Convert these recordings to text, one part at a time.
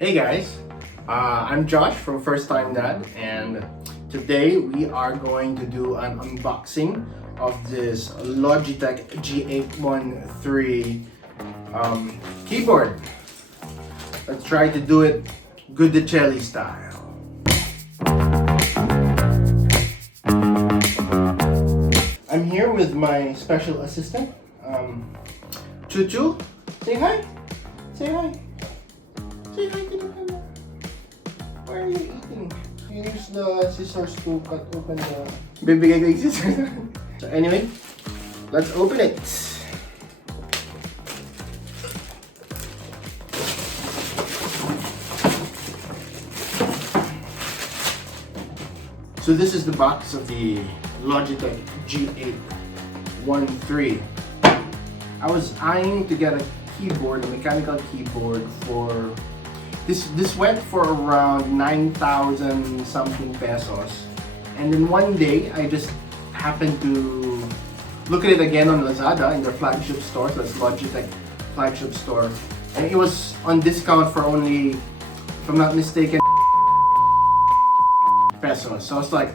Hey guys, I'm Josh from First Time Dad, and today we are going to do an unboxing of this Logitech G813 keyboard. Let's try to do it Guidicelli style. I'm here with my special assistant, Choo. Say hi. Say hi. Say hi to the camera. Why are you eating? Use the scissors to cut open the... Bibigay ko yung scissors. So anyway, let's open it. So this is the box of the Logitech G813. I was eyeing to get a keyboard, a mechanical keyboard for this went for around 9,000 something pesos, and then one day I just happened to look at it again on Lazada in their flagship store. That's Logitech flagship store, and it was on discount for only, if I'm not mistaken, pesos. So I was like,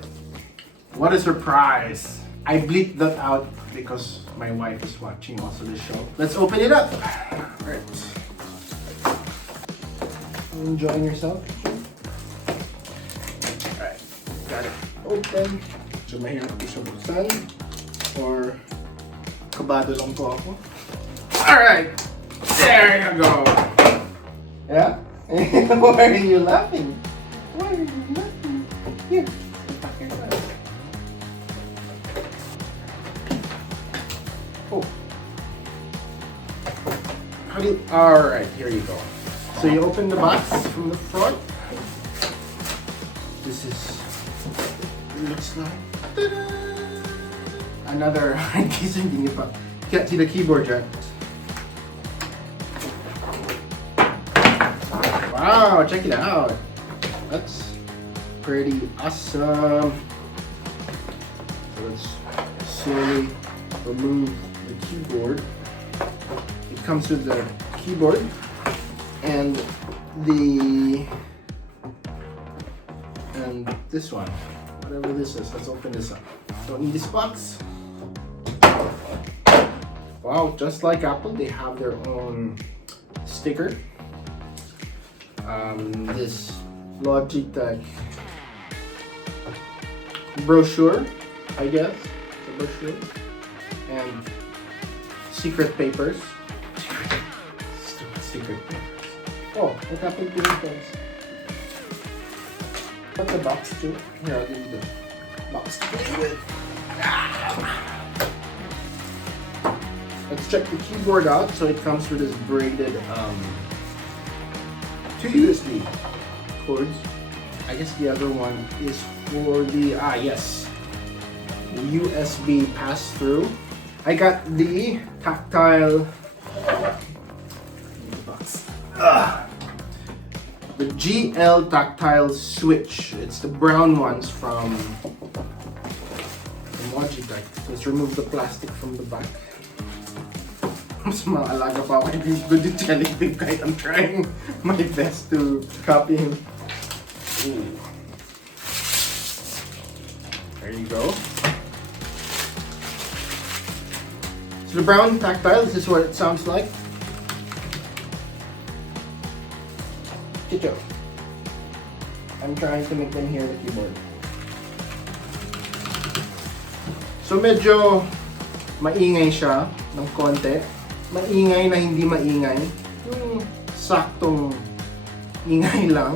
what a surprise. I bleeped that out because my wife is watching also the show. Let's open it up. Alright. Enjoying yourself? Alright, got it open. So mahirap ko siya buksan, or kabado lang po ako. Alright, there you go. Yeah? Why are you laughing? Why are you laughing? Here. Alright, here you go. So you open the box from the front. This is what it looks like. Ta-da! Another, in case you can't see the keyboard yet. Wow, check it out. That's pretty awesome. So let's slowly remove the keyboard. It comes with the keyboard and this one, whatever this is. Let's open this up. Don't need this box. Wow, just like Apple, they have their own sticker. This Logitech brochure, I guess, the brochure, and secret papers. Secret papers. Oh, what happened to these things? What's the box too? Here, I'll give you the box to play with. Let's check the keyboard out. So it comes with this braided two USB cords. I guess the other one is for the yes, the USB pass-through. I got the tactile the GL tactile switch. It's the brown ones from Logitech. Let's remove the plastic from the back. Mas maalaga pa ako yung Guidicelli kahit I'm trying my best to copy him. Ooh. There you go. So the brown tactile, this is what it sounds like. I'm trying to make them hear the keyboard. So medyo maingay siya ng konti. Maingay na hindi maingay. Yung saktong ingay lang.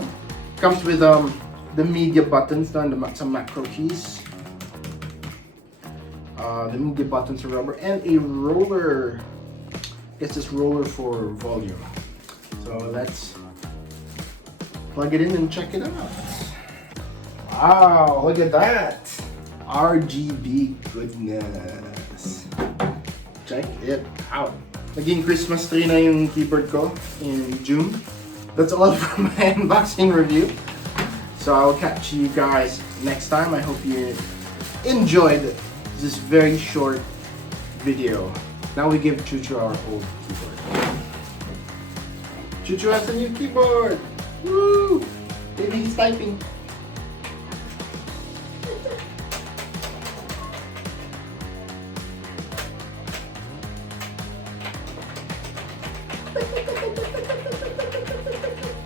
Comes with the media buttons na some macro keys. The media buttons are rubber and a roller. I guess this roller for volume. So let's plug it in and check it out. Wow, look at that. RGB goodness. Check it out. Naging Christmas tree na yung keyboard ko in June. That's all for my unboxing review. So I will catch you guys next time. I hope you enjoyed this very short video. Now we give Choo our old keyboard. Choo has a new keyboard! typing.